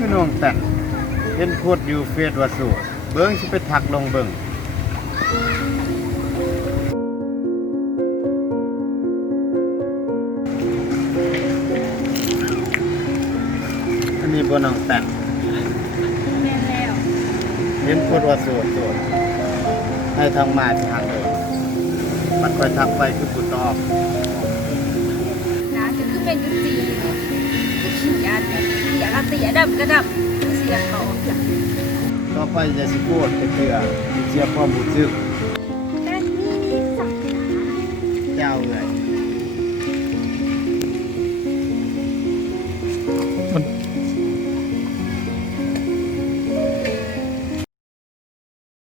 คือน้องแต่งเห็นโพดอยู่เฟซว่าโสดเบิ่งสิไปทักลงเบิ่งอันนี้บ่น้องแต่ง แม่นแล้ว เห็นโพดว่าโสดให้ทางมาทักเลยมันค่อยทักไปคือผู้ตอบ นะจะคือเป็นยุจีอยากเอาเสียดำกระดับเสียเขาจ้ะ ต่อไปจะสิโกรธไปเตือสิเสียความรู้สึก แต่นี่สัก เจ้าเลย